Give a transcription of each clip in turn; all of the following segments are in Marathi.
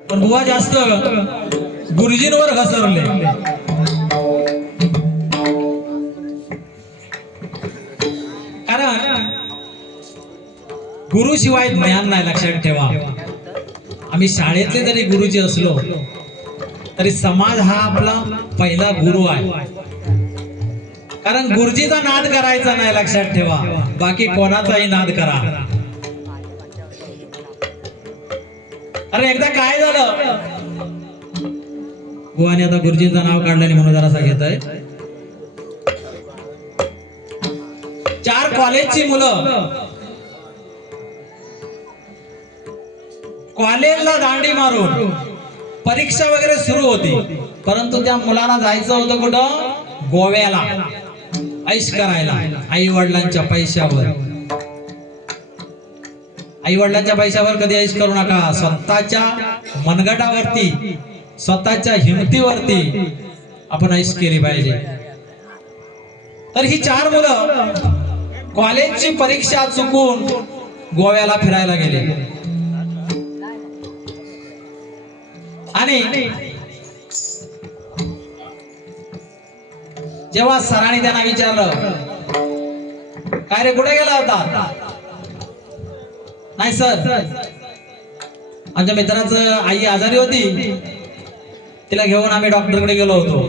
पण बुवा जास्त गुरुजींवर घसरले. कारण गुरु शिवाय ज्ञान नाही, लक्षात ठेवा. आम्ही शाळेतले जरी गुरुजी असलो तरी समाज हा आपला पहिला गुरु आहे. कारण गुरुजीचा नाद करायचा नाही, लक्षात ठेवा. बाकी कोणाचाही नाद करा. अरे एकदा काय झालं, बुवाने आता गुरुजींचं नाव काढलं म्हणून जरासा घेत आहे. 4 कॉलेजची मुलं कॉलेजला दांडी मारून परीक्षा वगैरे सुरू होती, परंतु त्या मुलांना जायचं होतं कुठं? गोव्याला ऐश करायला. आई वडिलांच्या पैशावर. आई वडिलांच्या पैशावर कधी ऐश करू नका. स्वतःच्या मनगटावरती, स्वतःच्या हिमतीवरती आपण ऐश केली पाहिजे. तर ही 4 मुलं कॉलेजची परीक्षा चुकून गोव्याला फिरायला गेले. आणि जेव्हा सरांनी त्यांना विचारलं, काय रे कुठे गेला होता? नाही सर, आमच्या मित्राचं आई आजारी होती, तिला घेऊन आम्ही डॉक्टरकडे गेलो होतो.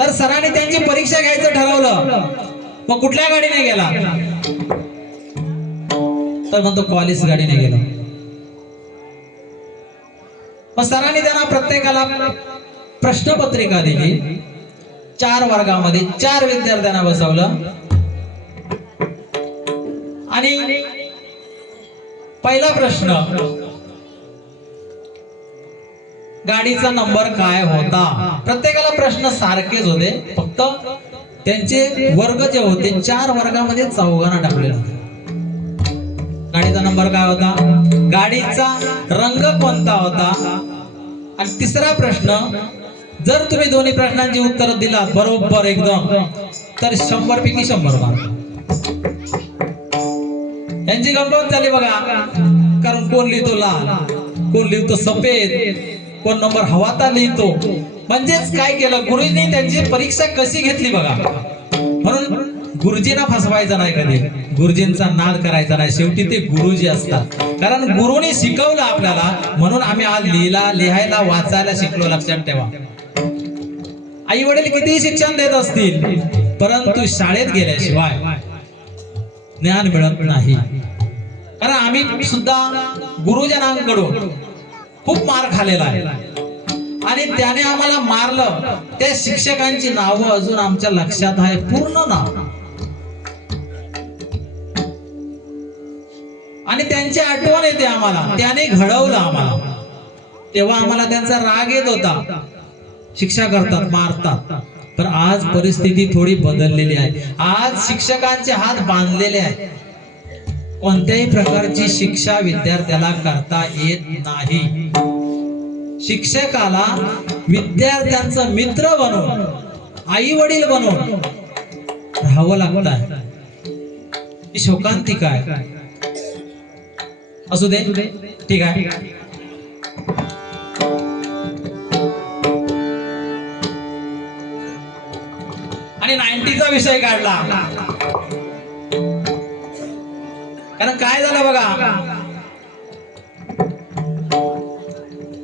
तर सरांनी त्यांची परीक्षा घ्यायचं ठरवलं. मग कुठल्या गाडीने गेला? तर म्हणतो कॉलेज गाडीने गेलो. मग सरांनी त्यांना प्रत्येकाला प्रश्नपत्रिका दिली. 4 वर्गामध्ये 4 विद्यार्थ्यांना बसवलं आणि पहिला प्रश्न, गाडीचा नंबर काय होता? प्रत्येकाला प्रश्न सारखेच होते, फक्त त्यांचे वर्ग जे होते 4 वर्गामध्ये 4घांना टाकलेलं होतं. गाडीचा नंबर काय होता, गाडीचा रंग कोणता होता, आणि तिसरा प्रश्न, जर तुम्ही दोन्ही प्रश्नांची उत्तर दिलात बरोबर एकदम तर 100 पैकी 100 मार्क. यांची गंमत झाली बघा. कारण कोण लिहितो लाल, कोण लिहितो सफेद, कोण नंबर हवाता लिहितो. म्हणजेच काय केलं, गुरुजींनी त्यांची परीक्षा कशी घेतली बघा. म्हणून गुरुजींना फसवायचं नाही, कधी गुरुजींचा नाद करायचा नाही. शेवटी ते गुरुजी असतात. कारण गुरुनी शिकवलं आपल्याला, म्हणून आम्ही आज लिहायला वाचायला शिकलो. लक्षात ठेवा. आई वडील कितीही शिक्षण देत असतील, परंतु शाळेत गेल्याशिवाय ज्ञान मिळत नाही. कारण आम्ही सुद्धा गुरुजनांकडून खूप मार खाल्लेला आहे, आणि त्याने आम्हाला मारलं. त्या शिक्षकांची नावं अजून आमच्या लक्षात आहे, पूर्ण नाव. आणि त्यांची आठवण येते आम्हाला. त्याने घडवलं आम्हाला. तेव्हा आम्हाला त्यांचा राग येत होता. शिक्षा करतात, मारतात. पण आज परिस्थिती थोडी बदललेली आहे. आज शिक्षकांचे हात बांधलेले आहेत. कोणत्याही प्रकारची शिक्षा विद्यार्थ्याला करता येत नाही. शिक्षकाला विद्यार्थ्यांचा मित्र बनून, आई वडील बनून राहावं लागतं. ही शोकांतिका आहे. असू दे, ठीक आहे. आणि 90चा विषय काढला. कारण काय झालं बघा,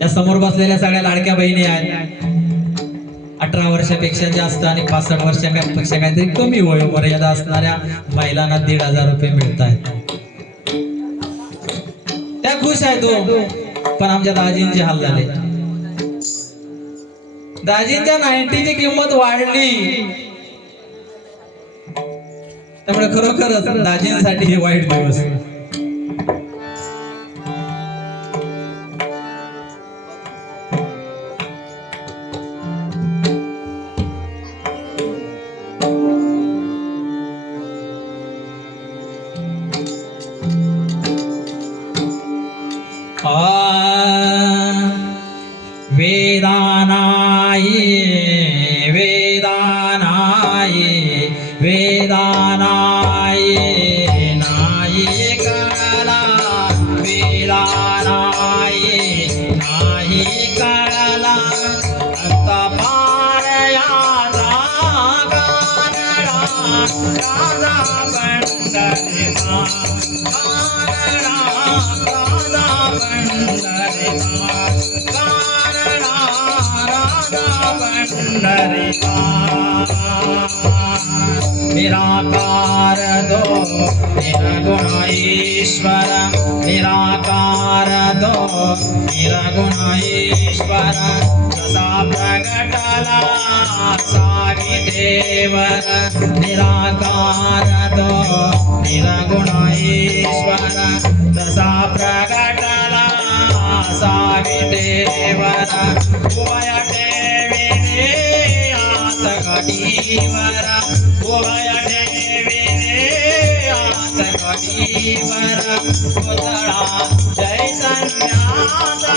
या समोर बसलेल्या सगळ्या लाडक्या बहिणी आहेत. 18 वर्षापेक्षा जास्त आणि 65 वर्षापेक्षा काहीतरी कमी वयोमर्यादा असणाऱ्या महिलांना 1,500 रुपये मिळत आहेत. त्या खुश आहेत हो. पण आमच्या दाजींचे हाल झाले. दाजींच्या 90ची किंमत वाढली. त्यामुळे खरोखरच दाजींसाठी हे वाईट दिवस. वेदानाय वेदानाय वेदानाय नायकाराय नाही कळला आता पार याचा कानडा राजा पंढरीचा कानडा राजा पंढरीचा कानडा राजा पंढरीचा निराकार दो निर्गुण ईश्वर निराकार दो निर्गुण ईश्वर जसा प्रगटला सारी देवर निराकार दो निर्गुण ईश्वर जसा प्रगटला सारी देवर उभय देविने आत कटीवर उभय देविने आत कटीवर पुतळा चैतन्याचा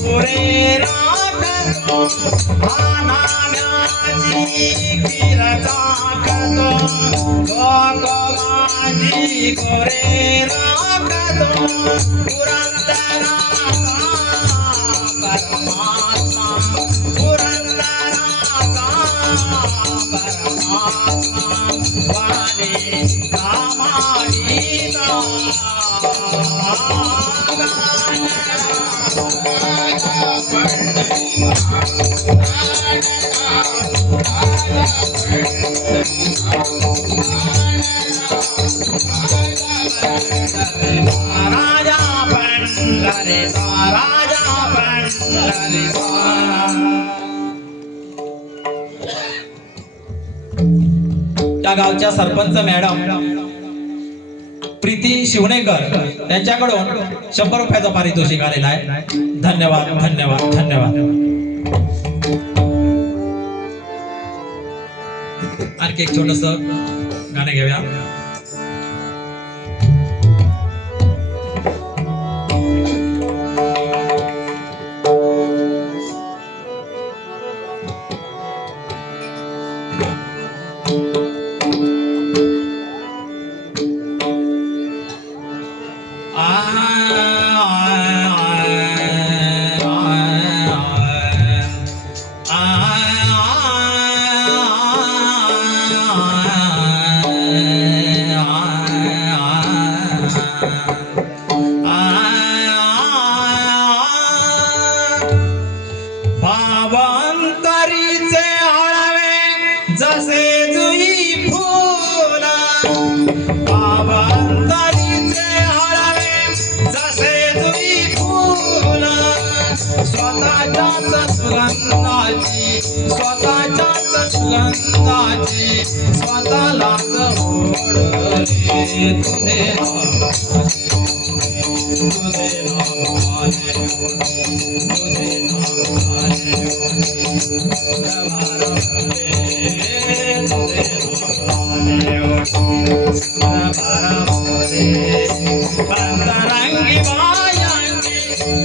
गोरे राखतो मानाव्याची खीर चाखतो गोगोबाजी गोरे राखतो पुरंदराचा परमात्मा पुरंदराचा परमात्मा वाणे कामाडीचा राजा पंढरीचा राजा पंढरीचा त्या गावच्या सरपंच मॅडम प्रीती शिवणेकर यांच्याकडून 100 रुपयाचं पारितोषिक आलेलं आहे. धन्यवाद धन्यवाद धन्यवाद. आणखी एक छोटस गाणं घेऊया. भावांतरीचे हळवे जसे जुई फूल भावांतरीचे हळवे जसे जुई फूल स्वतःच्याच सुगंधाची स्वतःलाच ओढले तुझे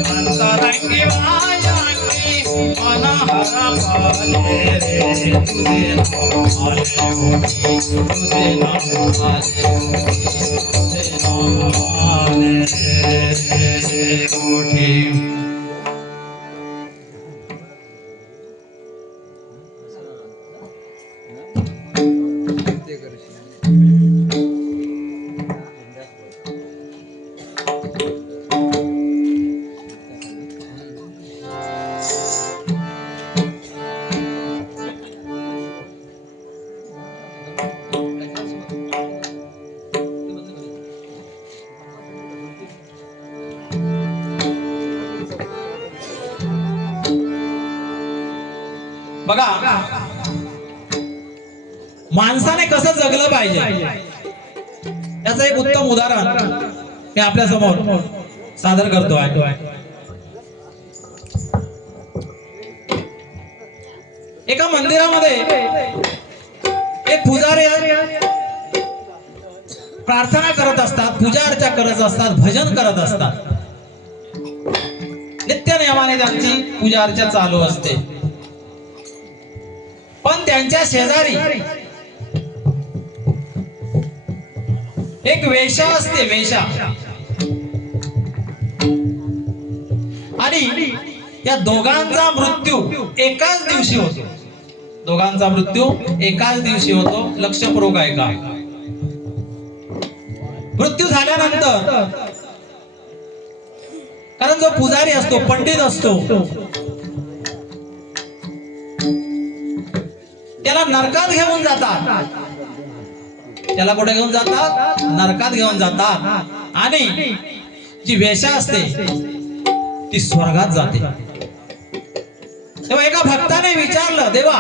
अंतरंगी वायांगी मनहरा पाले रे तुझे नाम आले मोठी. बघा माणसाने कसं जगलं पाहिजे याचं एक उत्तम उदाहरण मी आपल्या समोर सादर करतो आहे. एका मंदिरामध्ये एक पुजारी प्रार्थना करत असतात, पूजा अर्चा करत असतात, भजन करत असतात. नित्य नियमाने त्यांची पूजा अर्चा चालू असते. पण त्यांच्या शेजारी एक वेश्या असते, वेश्या. आणि या दोघांचा मृत्यू एकाच दिवशी होतो. दोघांचा मृत्यू एकाच दिवशी होतो. लक्षपूर्वक ऐका. मृत्यू झाल्यानंतर कारण जो पुजारी असतो, पंडित असतो, त्याला नरकात घेऊन जातात. त्याला कुठे घेऊन जातात? नरकात घेऊन जातात. आणि जी वेश्या असते ती स्वर्गात जाते. तेव्हा एका भक्ताने विचारलं, देवा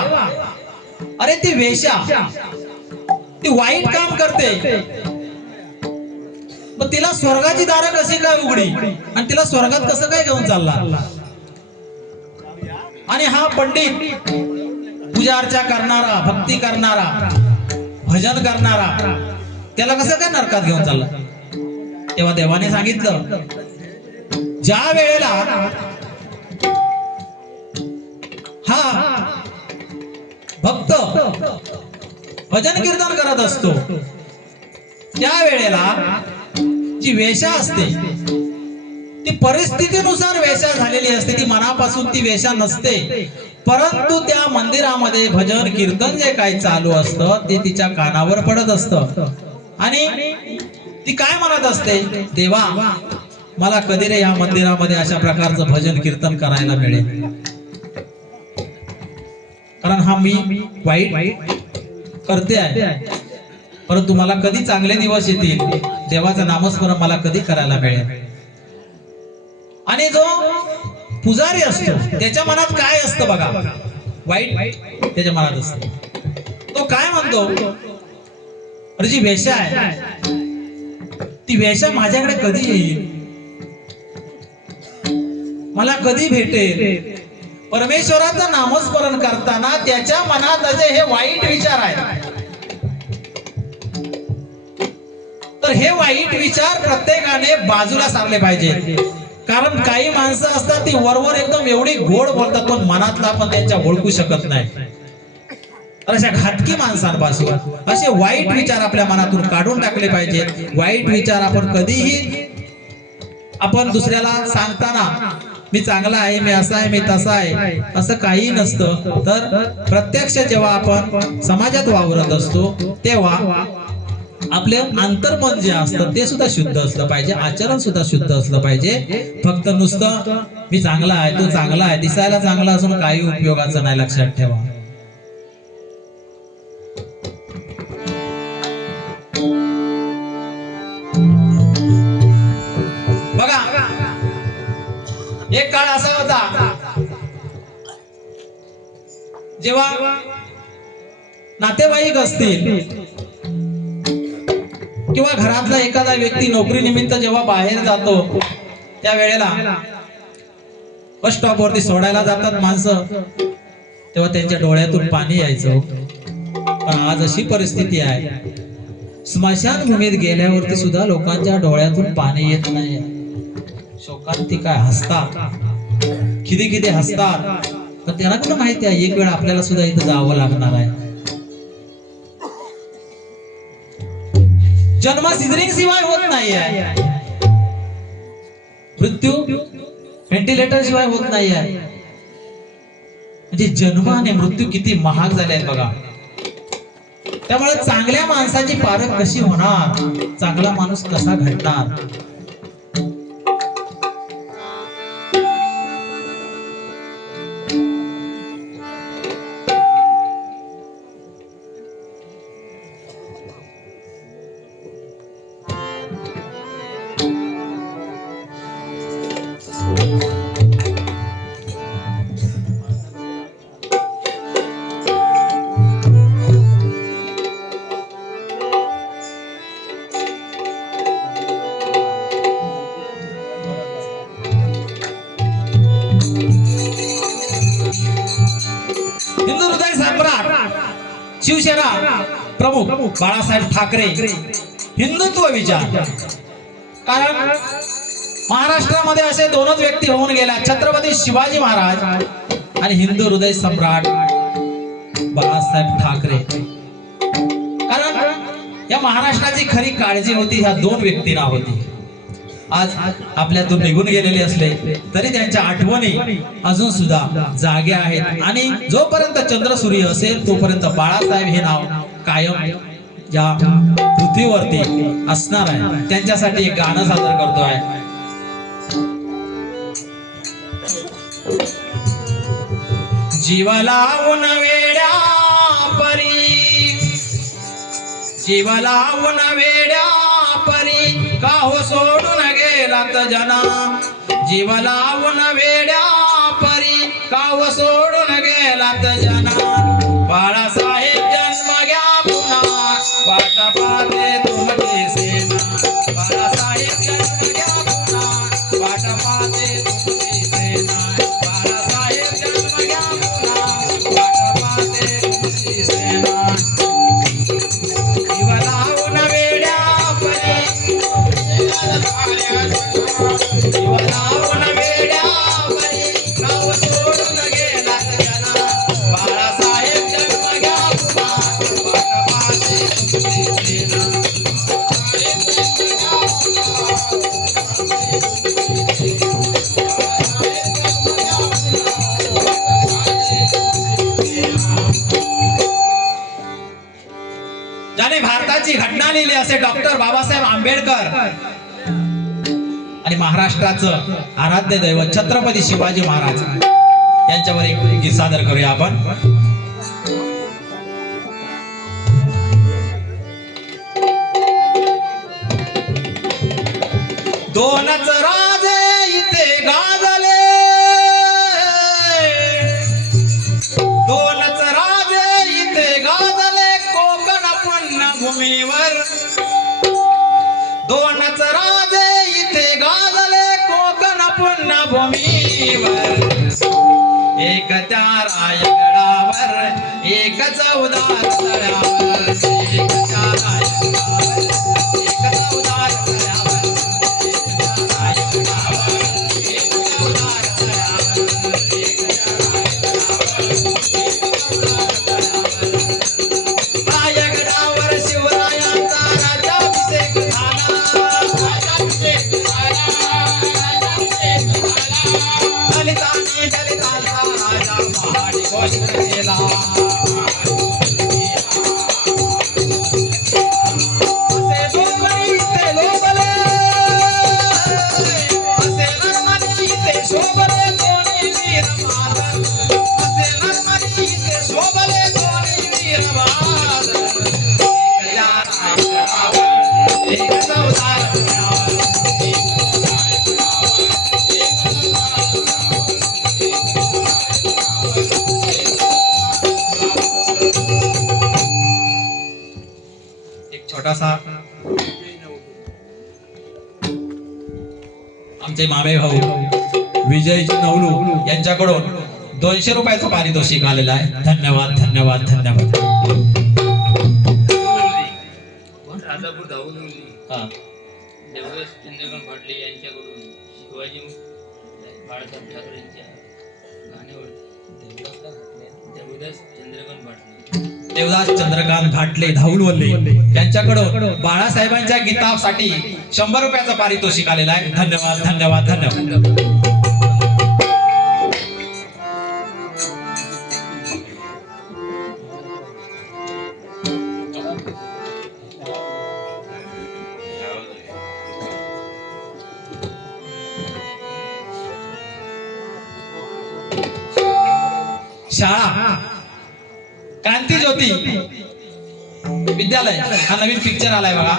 अरे ती वेश्या ती वाईट काम करते, मग तिला स्वर्गाची दारं कशी काय उघडी आणि तिला स्वर्गात कसं काय घेऊन चालला? आणि हा पंडित पूजा अर्चा करणारा, भक्ती करणारा, भजन करणारा, त्याला कसं काय नरकात घेऊन चालला? तेव्हा देवाने सांगितलं, ज्या वेळेला हा भक्त भजन कीर्तन करत असतो त्या वेळेला जी वेश्या असते ती परिस्थितीनुसार वेश्या झालेली असते. ती मनापासून ती वेश्या नसते, परंतु त्या मंदिरामध्ये भजन कीर्तन जे काही चालू असतं ते तिच्या कानावर पडत असतं. आणि ती काय म्हणत असते, देवा मला कधी रे या मंदिरामध्ये अशा प्रकारचं भजन कीर्तन करायला मिळेल, कारण हा मी वाईट करते आहे, परंतु मला कधी चांगले दिवस येतील, देवाचं नामस्मरण मला कधी करायला मिळेल. आणि जो पुजारी असतो त्याच्या मनात काय असतं बघा, वाईट त्याच्या मनात असतं. तो काय म्हणतो, अरे जी वेश्या आहे ती वेश्या माझ्याकडे कधी येईल, मला कधी भेटेल. परमेश्वराचं नामस्मरण करताना त्याच्या मनात असे हे वाईट विचार आहेत. तर हे वाईट विचार प्रत्येकाने बाजूला सारले पाहिजे. कारण काही माणसं असतात ती वरवर एकदम एवढी गोड बोलतात, पण मनातला आपण त्यांच्या ओळखू शकत नाही. अशा घातकी माणसांपासून असे वाईट विचार आपल्या मनातून काढून टाकले पाहिजे. वाईट विचार आपण कधीही आपण दुसऱ्याला सांगताना मी चांगला आहे, मी असा आहे, मी तसा आहे, असं काही नसतं. तर प्रत्यक्ष जेव्हा आपण समाजात वावरत असतो तेव्हा आपले अंतर्मन जे असतं ते सुद्धा शुद्ध असलं पाहिजे, आचरण सुद्धा शुद्ध असलं पाहिजे. फक्त नुसतं मी चांगला आहे, तो चांगला आहे, दिसायला चांगला असून काही उपयोगाचं नाही, लक्षात ठेवा. बघा एक काळ असा होता जेव्हा नातेवाईक असतील किंवा घरातला एखादा व्यक्ती नोकरी निमित्त जेव्हा बाहेर जातो त्या वेळेला बस स्टॉप वरती सोडायला जातात माणसं, तेव्हा त्यांच्या डोळ्यातून पाणी यायचं. पण आज अशी परिस्थिती आहे, स्मशानभूमीत गेल्यावरती सुद्धा लोकांच्या डोळ्यातून पाणी येत नाही. शोकांती काय हसतात, किती किती हसतात, पण त्यांना कुठं माहिती आहे एक वेळ आपल्याला सुद्धा इथं जावं लागणार आहे. जन्म सिझरिंग शिवाय होत नाही आहे, मृत्यू व्हेंटिलेटर शिवाय होत नाही आहे. म्हणजे जन्म आणि मृत्यू किती महाग झाले आहेत बघा. त्यामुळे चांगल्या माणसाची पारख कशी होणार, चांगला माणूस कसा घडणार. शिवसेना प्रमुख बाळासाहेब ठाकरे हिंदुत्व विचार, कारण महाराष्ट्रामध्ये असे दोनच व्यक्ती होऊन गेल्या, छत्रपती शिवाजी महाराज आणि हिंदू हृदय सम्राट बाळासाहेब ठाकरे. कारण या महाराष्ट्राची खरी काळजी होती ह्या दोन व्यक्तींना होती. आज आपल्यातून निघून गेलेले असले तरी त्यांच्या आठवणी अजून सुद्धा जागे आहेत आणि जोपर्यंत चंद्र सूर्य असेल तोपर्यंत बाळासाहेब हे नाव कायम या पृथ्वीवरती असणार आहे. त्यांच्यासाठी एक गाणं सादर करतोय. जीव लावून वेड्या परी, जीव लावून वेड्या परी का हो सोडून गेलात जना, जीव लावून वेड्या परी का हो सोडून गेलात जना. बाळासाहेब जन्म घ्या पुन्हा वाट पाहते तुमची सेना, बाळासाहेब जन्म घ्या पुन्हा वाट पाहते तुमची सेना, बाळासाहेब जन्म घ्या पुन्हा वाट पाहते तुमची सेना. जीव लावून वेड्या परी, जीव लावून वेड्या परी गाव सोडून गेलात जना, बाळासाहेब जन्म घ्या पुन्हा वाट पाहते तुमची सेना. ज्याने भारताची घटना लिहिली असे डॉक्टर बाबासाहेब आंबेडकर आणि महाराष्ट्राचं आराध्य दैवत छत्रपती शिवाजी महाराज यांच्यावर एक गीत सादर करूया आपण. दोनच राजे इथे गाजले, दोनच राजे इथे गाजले कोकण पुण्यभूमीवर, दोनच राजे इथे गाजले कोकण पुण्यभूमीवर. एक त्या रायगडावर, एक चौदार तळ्यावर, एक त्या रायगडावर, एक चौदार तळ्यावर, रायगडावर शिवरायांचा राज्याभिषेक झाला, दलितांनी दलितांचा राजा पहाडी घोषित केला. असे डोंगरी इथे लोबले, असे नर्मदी इथे शोभले दोन्ही वीर बहादर, असे नर्मदी इथे शोभले दोन्ही वीर बहादर. एक चौदार तळ्यावर, एक छोटासा आमचे मामे भाऊ विजयजी नवलू यांच्याकडून 200 रुपयाचं पारितोषिक आलेलं आहे. धन्यवाद धन्यवाद धन्यवाद. राजापूर धावून हा देवदास चंद्रकांत भाटले यांच्याकडून शिवाजी बाळासाहेब ठाकरेंच्या गाण्यावरती देवदास चंद्रकांत भाटले, देवदास चंद्रकांत भाटले धाऊलवल्ले यांच्याकडून बाळासाहेबांच्या गीतासाठी 100 रुपयाचं पारितोषिक आलेलं आहे. धन्यवाद धन्यवाद धन्यवाद. शाळा क्रांती ज्योती विद्यालय हा नवीन पिक्चर आलाय बघा.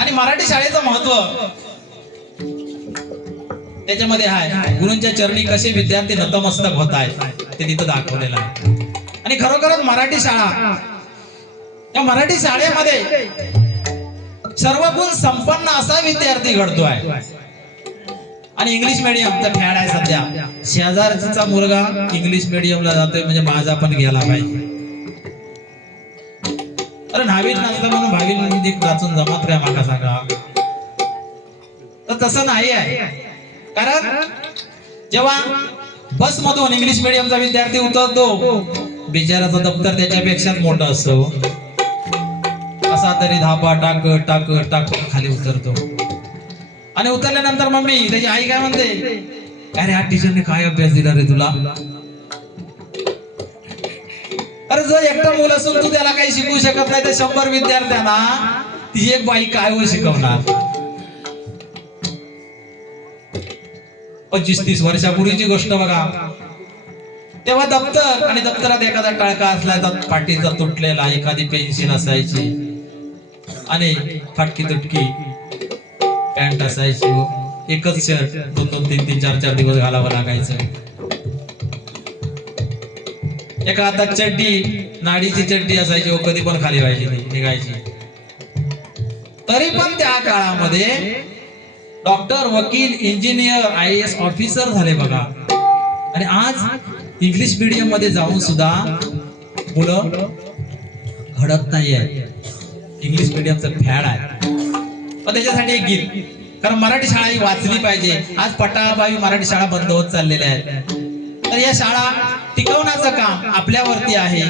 आणि मराठी शाळेचं महत्व त्याच्यामध्ये आहे. गुरूंच्या चरणी कसे विद्यार्थी नतमस्तक होत आहेत ते तिथं दाखवलेलं आहे. आणि खरोखरच मराठी शाळा, या मराठी शाळेमध्ये सर्व गुण संपन्न असा विद्यार्थी घडतोय. आणि इंग्लिश मीडियमचा फॅड आहे सध्या. शेजारचा मुलगा इंग्लिश मीडियमला जातोय म्हणजे माझा पण गेला पाहिजे. अरे नावीत नसतं म्हणून भावी वाचून जमत काय माका सांगा. तर तसं नाही आहे. कारण जेव्हा बस मधून इंग्लिश मीडियमचा विद्यार्थी उतरतो बिचाराचं दप्तर त्याच्यापेक्षा मोठं असतो. असा तरी धापा टाक टाक टाक खाली उतरतो. आणि उतरल्यानंतर मम्मी त्याची आई काय म्हणते, अरे हा टीचरने काय अभ्यास दिला रे तुला. अरे जर एकटा मुल असून तू त्याला काही शिकवू शकत नाही तर 100 विद्यार्थ्यांना ती एक बाई काय वर शिकवणार. 25-30 वर्षापूर्वीची गोष्ट बघा. तेव्हा दप्तर आणि दप्तरात एखादा टाळका असला तर पाटीचा तुटलेला एखादी पेन्सिल असायची आणि फाटकी तुटकी पॅन्ट असायची. एकच शर्ट 2-2, 3-3, 4-4 दिवस घालावं लागायचं. एका हातात चड्डी, नाडीची चड्डी असायची व कधी पण खाली व्हायची निघायची. तरी पण त्या काळामध्ये डॉक्टर, वकील, इंजिनियर, IAS ऑफिसर झाले बघा. आणि आज इंग्लिश मीडियम मध्ये जाऊन सुद्धा मुलं घडत नाहीये. इंग्लिश मीडियमचं फॅड आहे. पण त्याच्यासाठी एक गीत, कारण मराठी शाळा ही वाचली पाहिजे. आज पटाभावी मराठी शाळा बंद होत चाललेल्या आहेत. तर या शाळा टिकवण्याचं काम आपल्यावरती आहे.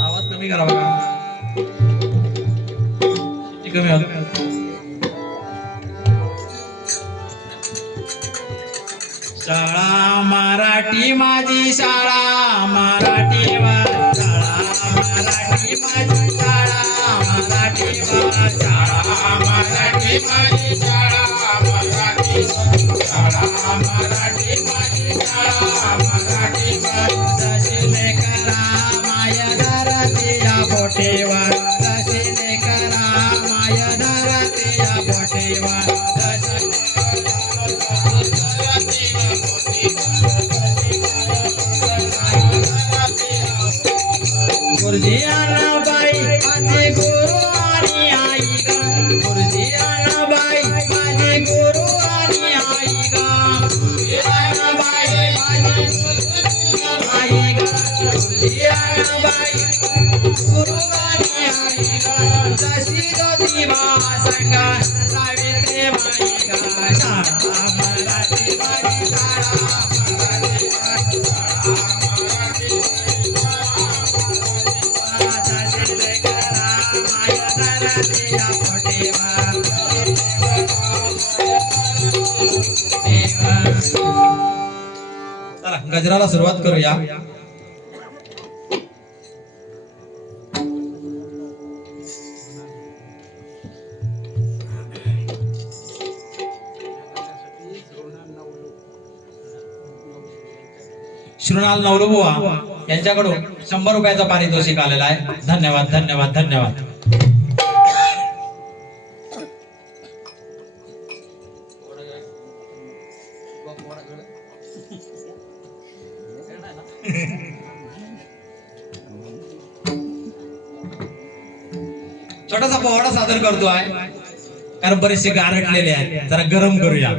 आवाज कमी करा बघा. कमी होतो. शाळा मराठी माझी शाळा, मराठी वा शाळा, मराठी माझी शाळा, मराठी वा शाळा, मराठी माझी शाळा, मराठी शाळा, मराठी माझी शाळा, मराठी वा जशी लेकरा माया धरतीला बोटेवा, जशी लेकरा माया धरतीला बोटेवा, गुरुजी अण्णाबाई माझे गुरु आणि आई गा, गुरुजी अण्णाबाई माझे गुरु आणि आई गा, गुरुजी अण्णाबाई माझे गुरु आई गा, गुरुजी अण्णाबाई गुरु आणि आई गा, जशी ज्योतिबा संगा सावित्री बाई गा, शाळा मराठी माझी शाळा, मराठी माझी चला गजराला सुरुवात करूया. श्रुणाल नवलुबुवा यांच्याकडून 100 रुपयाचा पारितोषिक आलेला आहे. धन्यवाद धन्यवाद धन्यवाद. छोटासा पोवाडा सादर करतो आहे कारण बरेचसे गारटलेले आहेत. जरा गरम करूया.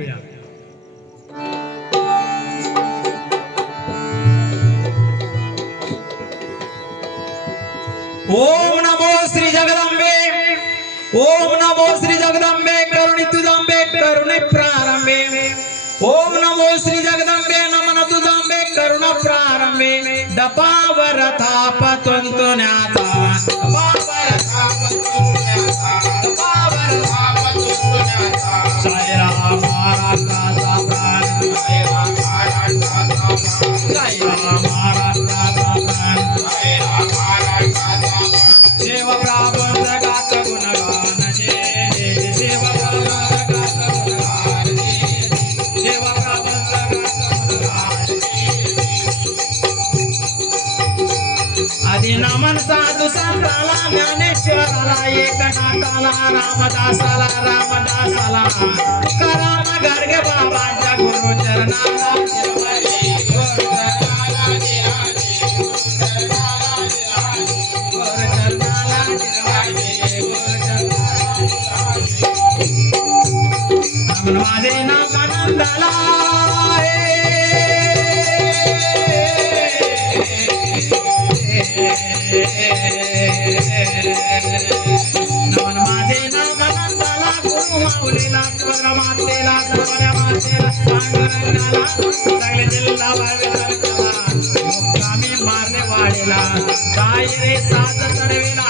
ओम नमो श्री जगदंबे, ओम नमो श्री जगदंबे, करुणी तुझंबे करुणी प्रारंभे. ओम नमो श्री जगदंबे, नमन तुझंबे करुणा प्रारंभे. दपावर थाप तुंतुण्याचा, दपावर थाप तुंतुण्याचा, दपावर थाप तुंतुण्याचा. जय राम महाराष्ट्राचा प्राण, जय राम महाराष्ट्राचा प्राण, जय राम महाराष्ट्राचा प्राण, जय राम महाराष्ट्राचा प्राण. सेवा प्राबंध गात गुणगान जे, सेवा प्राबंध गात गुणगान जे, सेवा प्राबंध गात गुणगान जे. आदि नमन साधु माताला रामदासाला रामदासाला तुकाराम गाडगे बाबांच्या गुरुचरणाला जिरवायचे, गुरुचरणाला जिरवायचे, गुरुचरणाला जिरवायचे, गुरुचरणाला जिरवायचे. माझे नाम आनंदाला नमन माझे नाम आनंदाला गुरु माऊलीला स्वर मातेला स्वर मातेला पांडुरंगाला सगळे जिल्हा बाळगला मुक्कामी मारणे वाढेला शायरे साज चढवेला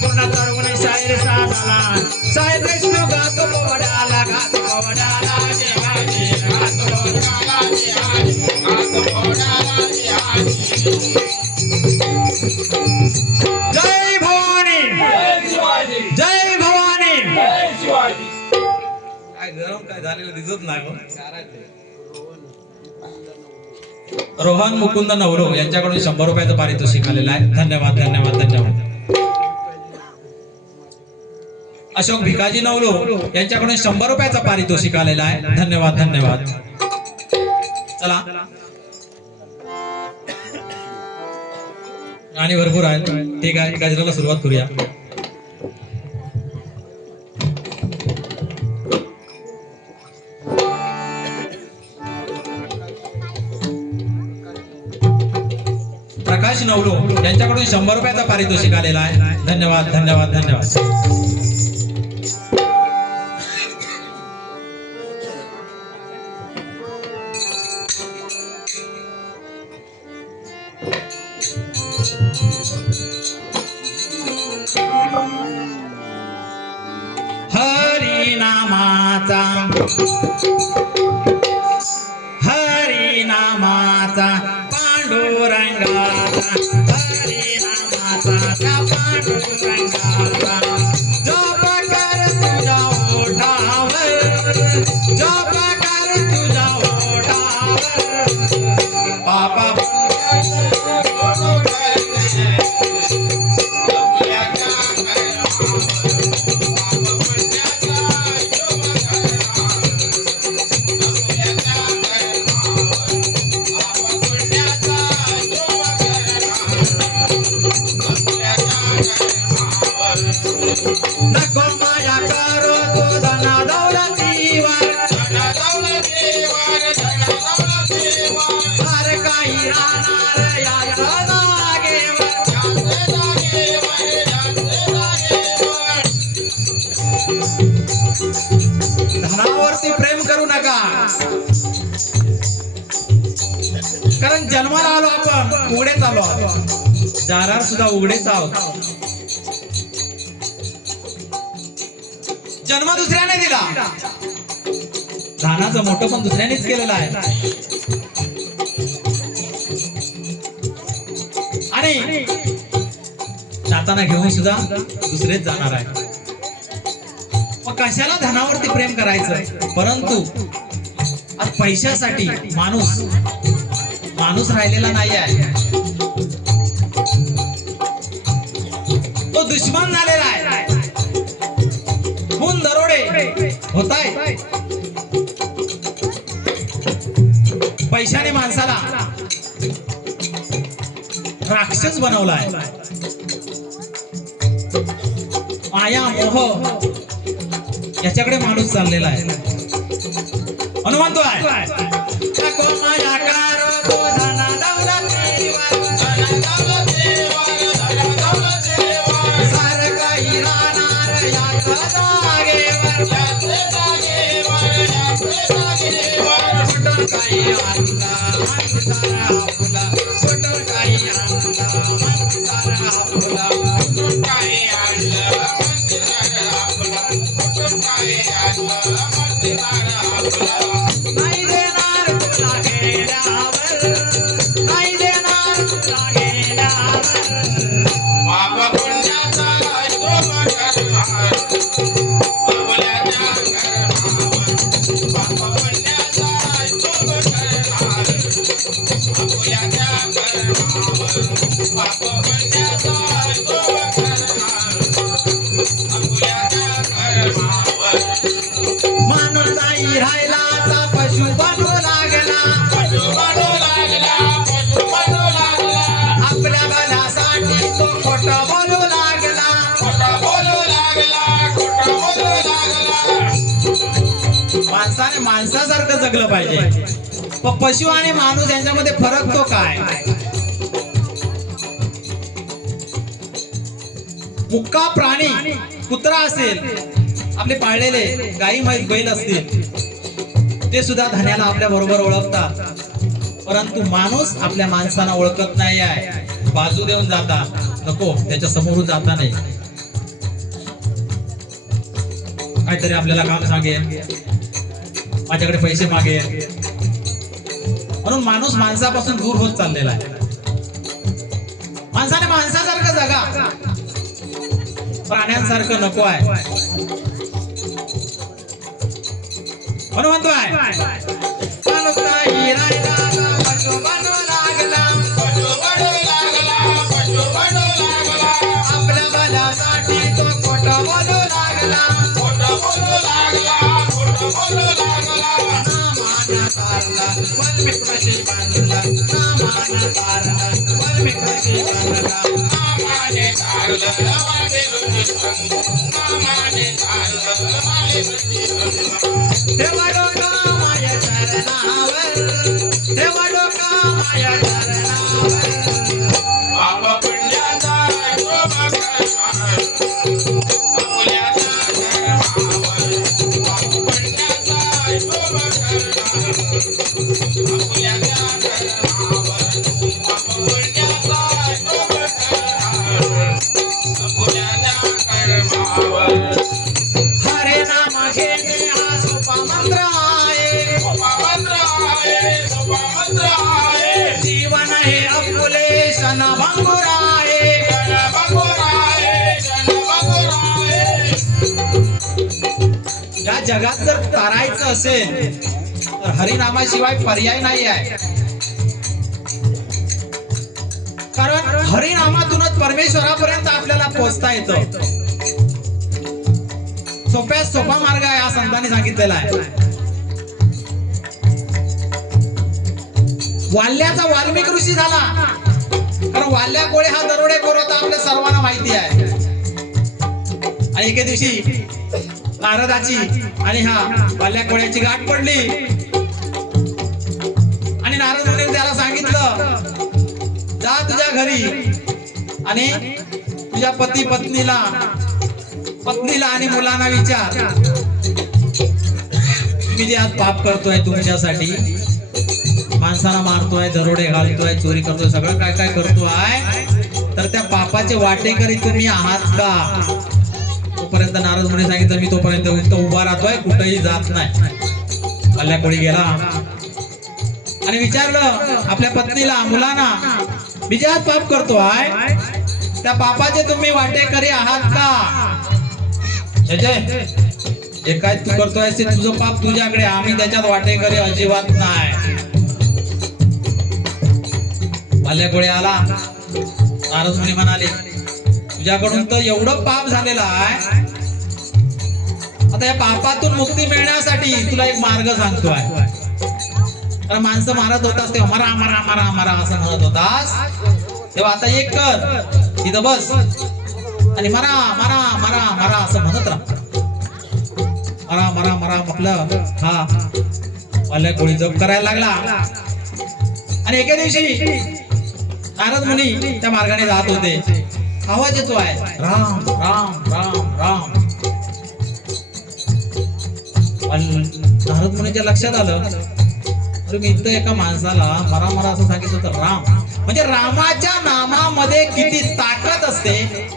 पूर्ण तरुण शायर साजाला शायर विष्णू गातो पोवड्याला गातो पोवड्याला गातो पोवड्याला गातो पोवड्याला जय भवानी जय भवानी काय गरम काय झालेलं दिसत नाही. रोहन मुकुंद नवरो यांच्याकडून 100 रुपयाचं पारितोषिक आलेलं आहे. धन्यवाद धन्यवाद धन्यवाद. अशोक भिकाजी नवलो यांच्याकडून 100 रुपयाचं पारितोषिक आलेलं आहे. धन्यवाद धन्यवाद. चला आणि भरपूर आहे. ठीक आहे, गजराला सुरुवात करूया. प्रकाश नवलो यांच्याकडून 100 रुपयाचा पारितोषिक आलेला आहे. धन्यवाद धन्यवाद धन्यवाद. हरिनामाचा पांडुरंगाचा हरिनामाचा त्या पांडुरंगाचा जप कर तुझ्या ओठावर जप कर तुझ्या ओठावर बाबा नको माया करो तो धना दौलतीवर हर काही राहणार याच्या जागेवर धनावरती प्रेम करू नका, कारण जन्माला आलो आपण उघडेच आलो आहोत, जाणार सुद्धा उघडेच आहोत. जन्म दुसऱ्याने दिला, लहानाचं मोठं पण दुसऱ्यानेच केलेलं आहे. आणि जाताना घेऊन सुद्धा दुसरेच जाणार आहे. मग कशाला धनावरती प्रेम करायचं? परंतु आज पैशासाठी माणूस राहिलेला नाही आहे, तो दुश्मन झालेला आहे. खून दरोडे होताय, पैशाने माणसाला राक्षस बनवलाय. माया मोह याच्याकडे माणूस चाललेला आहे. हनुमंतो आहे Papa, नाही राहिला आता पशु बनू लागला आपल्या भल्यासाठी तो खोटं बोलू लागला माणसाने माणसासारखं जगलं पाहिजे पण पशु आणि माणूस यांच्यामध्ये फरक तो काय मुक्का प्राणी कुत्रा असेल आपले पाळलेले गाई म्हैस बैल असतील ते सुद्धा धन्याला आपल्या बरोबर ओळखतात परंतु माणूस आपल्या माणसाला ओळखत नाही आहे बाजू देऊन जाता नको त्याच्या समोरून जाता नाही काहीतरी आपल्याला काम सांगेल माझ्याकडे पैसे मागेल म्हणून माणूस माणसापासून दूर होत चाललेला आहे माणसाने माणसासारखं जगा प्राण्यांसारखं नको आहे म्हणून म्हणतोय माणूस नाही राहिला पशु बनू लागला आपल्या भल्यासाठी तो खोटं बोलू लागला नामानं तारला वाल्मिकाशी बांधला नामानं तारला वाल्मिकाशी बांधला देवा डोका माझ्या चरणावर देवा डोका माझ्या चरणावर हरे नाम घेणे हा सोपा मंत्र आहे जीवन हे अपुले शन भंगुर आहे या जगात जर तारायचं असेल तर हरिनामाशिवाय पर्याय नाही आहे कारण हरिनामातूनच परमेश्वरापर्यंत आपल्याला पोहोचता येतं सोप्यात सोपा मार्ग आहे हा संतांनी सांगितलेला आहे वाल्याचा वाल्मिक ऋषी झाला कारण वाल्या कोळे हा दरोडेखोर होता आपल्या सर्वांना माहिती आहे आणि एके दिवशी नारदाची आणि हा वाल्या कोळ्याची गाठ पडली आणि नारद मुनीने त्याला सांगितलं जा तुझ्या घरी आणि तुझ्या पती पत्नीला आणि मुलांना विचार मी जे आज पाप करतोय तुमच्यासाठी माणसाला मारतोय दरोडे घालतोय चोरी करतोय सगळं काय काय करतोय तर त्या पापाचे वाटेकरी तुम्ही आहात का तोपर्यंत नारद मुनी सांगितलं मी तोपर्यंत इथं उभा राहतोय कुठेही जात नाही कल्याकोळी गेला आणि विचारलं आपल्या पत्नीला मुलांना मी जे आज पाप करतोय त्या पापाचे तुम्ही वाटेकरी आहात का जे काय तू करतोय ते तुझं पाप तुझ्याकडे आम्ही त्याच्यात वाटेकरी अजिबात नाही मल्ल्याकोळी आला नारद मुनी म्हणाले तुझ्याकडून तर एवढं पाप झालेलं आहे आता या पापातून मुक्ती मिळण्यासाठी तुला एक मार्ग सांगतोय कारण माणसं मारत होतास तेव्हा मरा मरा मरा मरा असं म्हणत होतास तेव्हा आता एक कर इथं बस आणि मरा मरा मरा मरा असं म्हणत राहा मरा मरा मरा म्हटलं हा मल्ल्याकोळी जप करायला लागला आणि एके दिवशी नारद मुनी त्या मार्गाने जात होते आवाज येतो आहे राम राम राम राम नारद मुनीच्या लक्षात आलं अरे मी इथं एका माणसाला मरा मरा असं सांगितलं होतं राम म्हणजे रामाच्या नामामध्ये किती ताकद असते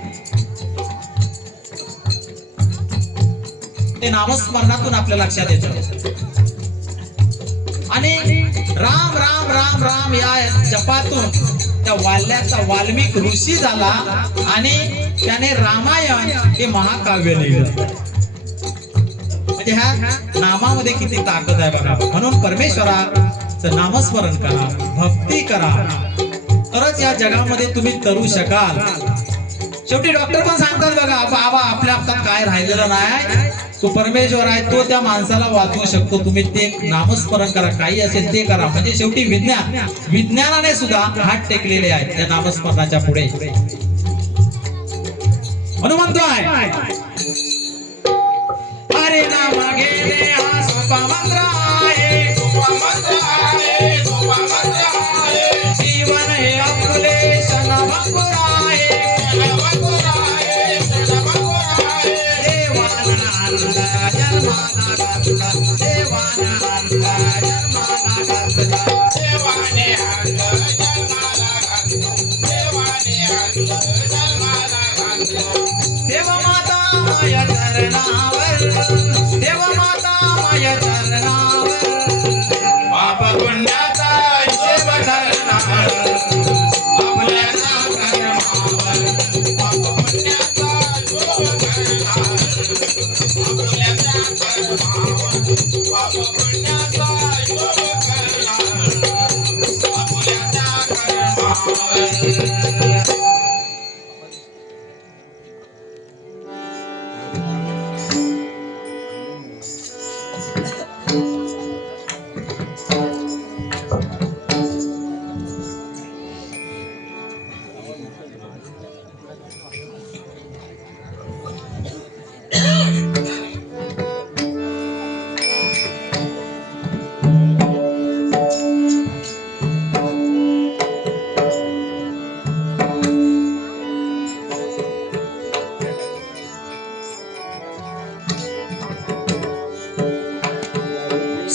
ते नामस्मरणातून आपल्या लक्षात येतं आणि राम राम राम राम या जपातून त्या वाल्याचा वाल्मिक ऋषी झाला आणि त्याने रामायण हे महाकाव्य लिहिलं म्हणजे ह्या नामामध्ये किती ताकद आहे बघा म्हणून परमेश्वराचं नामस्मरण करा भक्ती करा तरच या जगामध्ये तुम्ही तरू शकाल शेवटी डॉक्टर पण सांगतात बघा बाबा आपल्या हातात काय राहिलेलं नाही तो परमेश्वर आहे, तो त्या माणसाला वाचवू शकतो. तुम्ही ते नामस्मरण करा, काही असेल ते करा. म्हणजे शेवटी विज्ञानाने सुद्धा हात टेकलेले आहेत त्या नामस्मरणाच्या पुढे. म्हणून म्हणतोय, हरे नाम घेणे हा सोपा मंत्र आहे, जीवन हे आपले क्षणभंगुर आहे. देवाना आणला जन्माला घातला, देवाना आणला जन्माला घातला, देवाने आणलं जन्माला घातलं, देवाने आणलं जन्माला घातलं. देव माता माया चरणावर, देव माता माया चरणावर, पाप पुण्याचा हिशेब करणार, आपल्याला कर्मावर पाप पुण्याचा हिशोब करणार, आपल्याला कर्मावर पाप पुण्याचा हिशोब करणार, आपल्याला कर्मावर.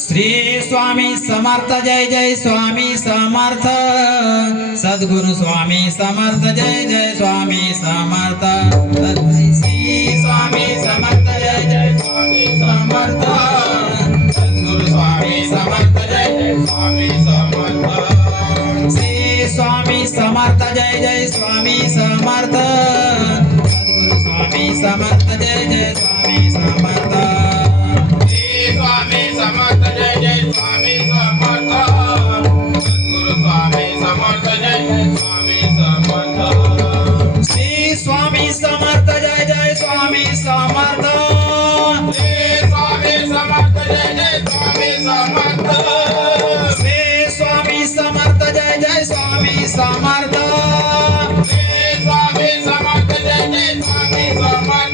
श्री स्वामी समर्थ, जय जय स्वामी समर्थ, सद्गुरु स्वामी समर्थ, जय जय स्वामी समर्थ. श्री स्वामी समर्थ, जय जय स्वामी समर्थ, सद्गुरु स्वामी समर्थ, जय जय स्वामी समर्थ. श्री स्वामी समर्थ, जय जय स्वामी समर्थ, सद्गुरु स्वामी समर्थ, जय जय स्वामी समर्थ. स्वामी समर्थ, जय जय स्वामी समर्थ, सद्गुरु स्वामी समर्थ, जय जय स्वामी समर्थ. श्री स्वामी समर्थ, जय जय स्वामी समर्थ, श्री स्वामी समर्थ, जय जय स्वामी समर्थ, श्री स्वामी समर्थ, जय जय स्वामी समर्थ, श्री स्वामी समर्थ, जय जय स्वामी समर्थ,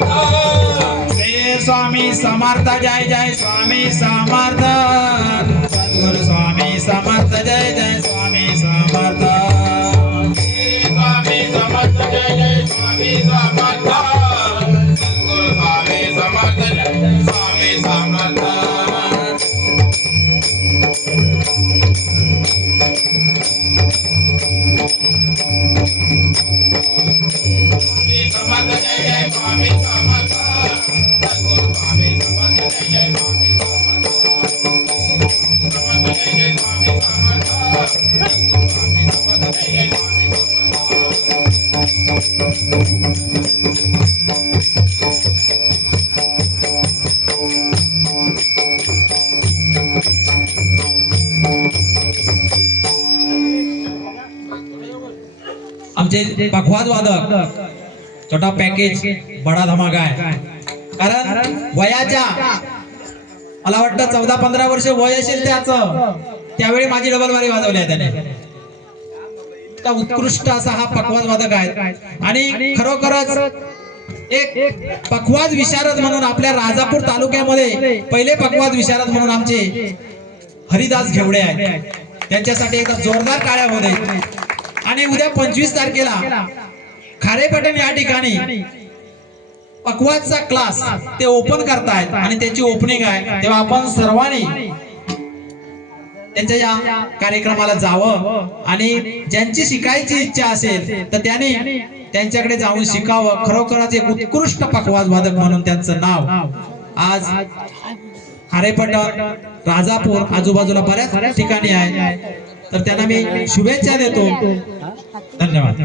स्वामी समर्थ, जय जय स्वामी समर्थ, सद्गुरु स्वामी समर्थ, जय जय स्वामी समर्थ. स्वामी समर्थ, जय जय स्वामी समर्थ, सद्गुरु स्वामी समर्थ, जय जय स्वामी समर्थ. समर्थ, जय जय स्वामी समर्थ, सद्गुरु स्वामी समर्थ, जय जय स्वामी समर्थ. समर्थ, जय जय स्वामी समर्थ, सद्गुरु स्वामी समर्थ, जय जय स्वामी आमचे पखवाज वादक छोटा पॅकेज बडा धमाका आहे. कारण वयाच्या मला वाटतं 14-15 वर्ष वय असेल त्याचं, त्यावेळी माझी डबल बारी वाजवली आहे त्याने. उत्कृष्ट असा हा पखवाज वादक आहे आणि खरोखरच एक पखवाज विशारद म्हणून आपल्या राजापूर तालुक्यामध्ये पहिले पखवाज विशारद म्हणून आमचे हरिदास घेवडे आहेत. त्यांच्यासाठी एकदा जोरदार टाळ्या होऊ दे. आणि उद्या 25 तारखेला खारेपटण या ठिकाणी पखवाजचा क्लास ते ओपन करतायत आणि त्याची ओपनिंग आहे. तेव्हा आपण सर्वांनी त्यांच्या या कार्यक्रमाला जावं आणि ज्यांची शिकायची इच्छा असेल तर त्यांनी त्यांच्याकडे जाऊन शिकावं. खरोखरच एक उत्कृष्ट पखवाज वादक म्हणून त्यांचं नाव आज खारेपटण, राजापूर आजूबाजूला बऱ्याच ठिकाणी आहे. तर त्यांना मी शुभेच्छा देतो. धन्यवाद.